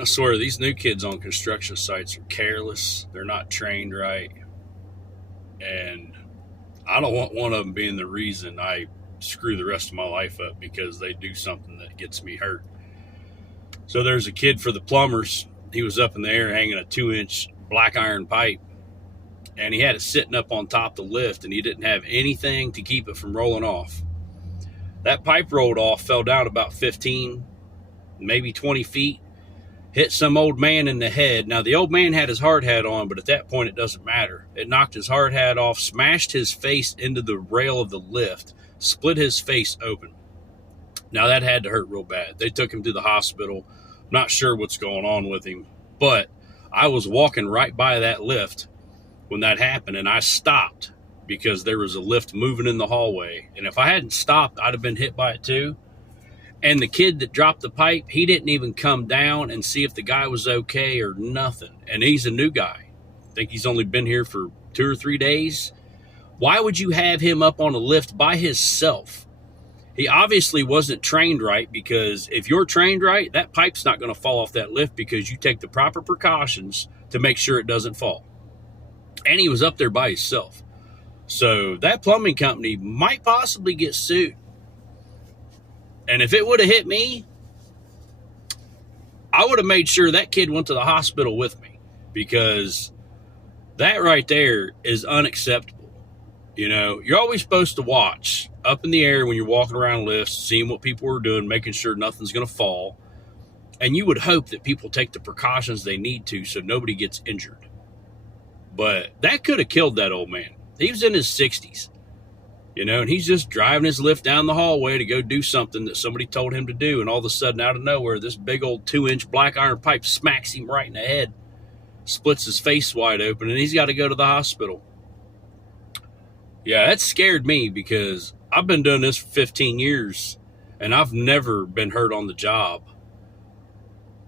I swear, these new kids on construction sites are careless. They're not trained right. And I don't want one of them being the reason I screw the rest of my life up because they do something that gets me hurt. So there's a kid for the plumbers. He was up in the air hanging a 2-inch black iron pipe, and he had it sitting up on top of the lift, and he didn't have anything to keep it from rolling off. That pipe rolled off, fell down about 15, maybe 20 feet, hit some old man in the head. Now, the old man had his hard hat on, but at that point, it doesn't matter. It knocked his hard hat off, smashed his face into the rail of the lift, split his face open. Now, that had to hurt real bad. They took him to the hospital. Not sure what's going on with him, but I was walking right by that lift when that happened, and I stopped because there was a lift moving in the hallway. And if I hadn't stopped, I'd have been hit by it too. And the kid that dropped the pipe, he didn't even come down and see if the guy was okay or nothing. And he's a new guy. I think he's only been here for 2 or 3 days. Why would you have him up on a lift by himself? He obviously wasn't trained right, because if you're trained right, that pipe's not going to fall off that lift because you take the proper precautions to make sure it doesn't fall. And he was up there by himself. So that plumbing company might possibly get sued. And if it would have hit me, I would have made sure that kid went to the hospital with me, because that right there is unacceptable. You know, you're always supposed to watch up in the air when you're walking around lifts, seeing what people are doing, making sure nothing's going to fall. And you would hope that people take the precautions they need to so nobody gets injured. But that could have killed that old man. He was in his 60s, you know, and he's just driving his lift down the hallway to go do something that somebody told him to do. And all of a sudden, out of nowhere, this big old 2-inch black iron pipe smacks him right in the head, splits his face wide open, and he's got to go to the hospital. Yeah, that scared me, because I've been doing this for 15 years, and I've never been hurt on the job.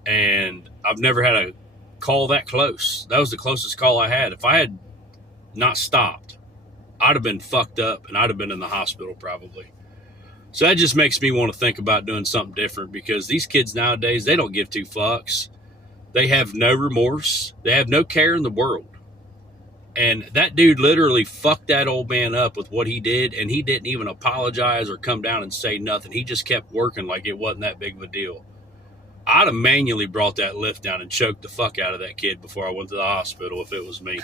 And I've never had a call that close. That was the closest call I had. If I had not stopped, I'd have been fucked up, and I'd have been in the hospital probably. So that just makes me want to think about doing something different, because these kids nowadays, they don't give 2 fucks. They have no remorse. They have no care in the world. And that dude literally fucked that old man up with what he did, and he didn't even apologize or come down and say nothing. He just kept working like it wasn't that big of a deal. I'd have manually brought that lift down and choked the fuck out of that kid before I went to the hospital if it was me.